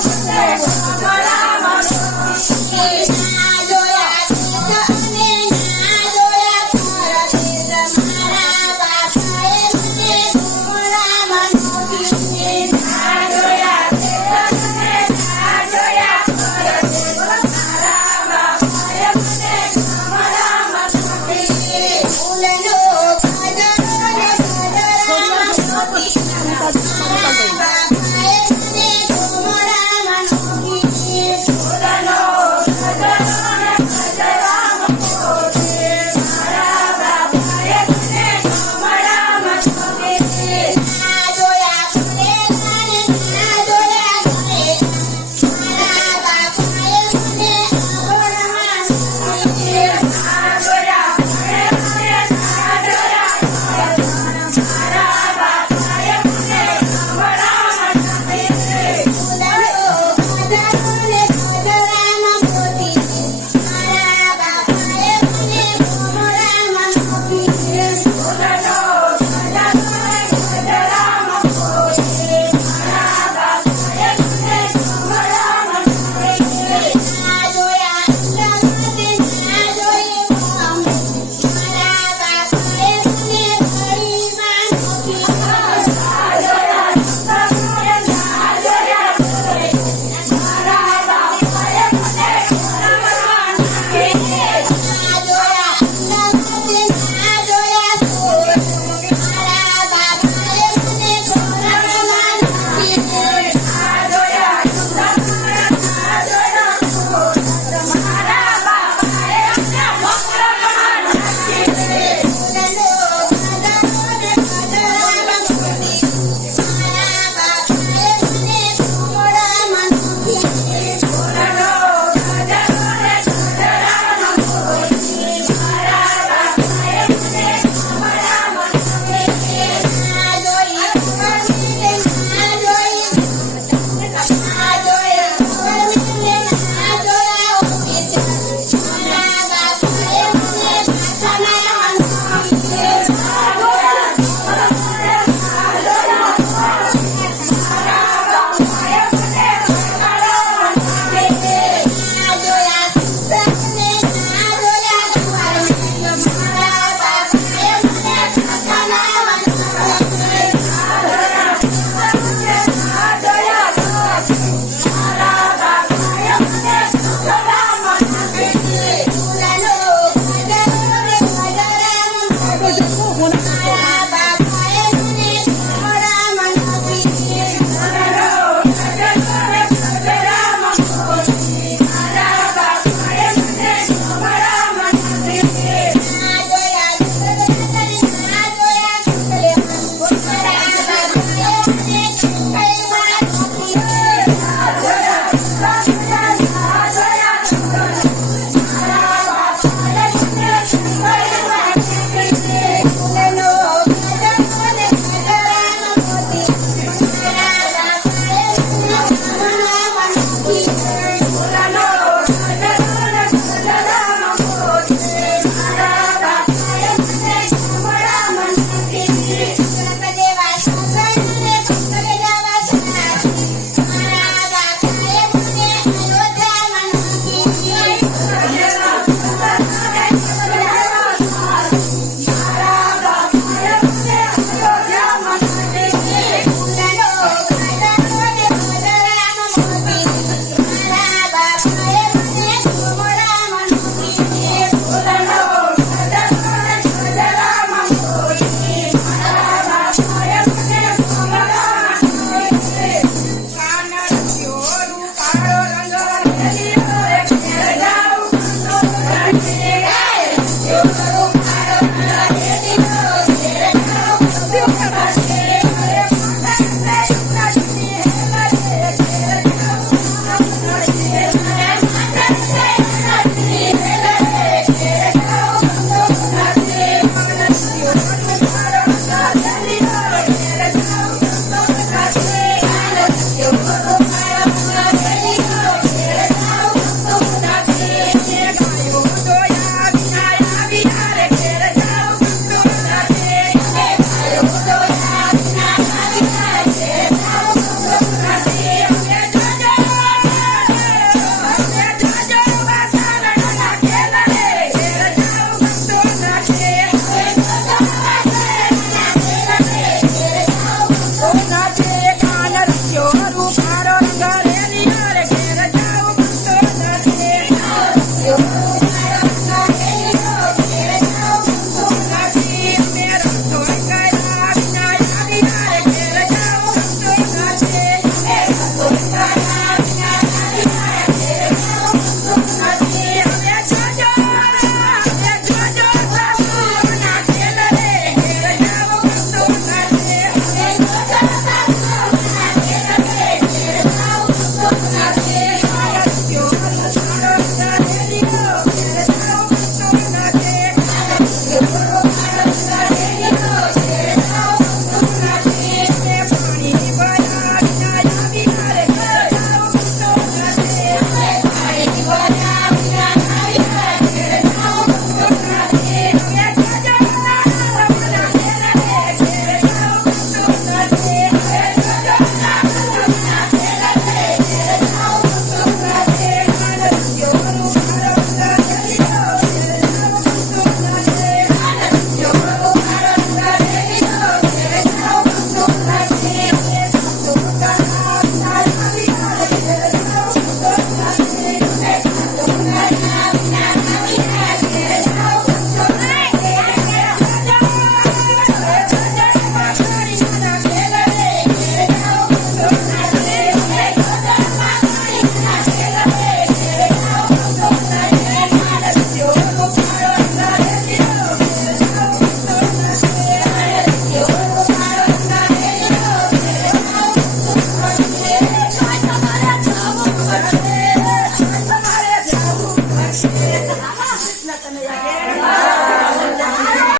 Just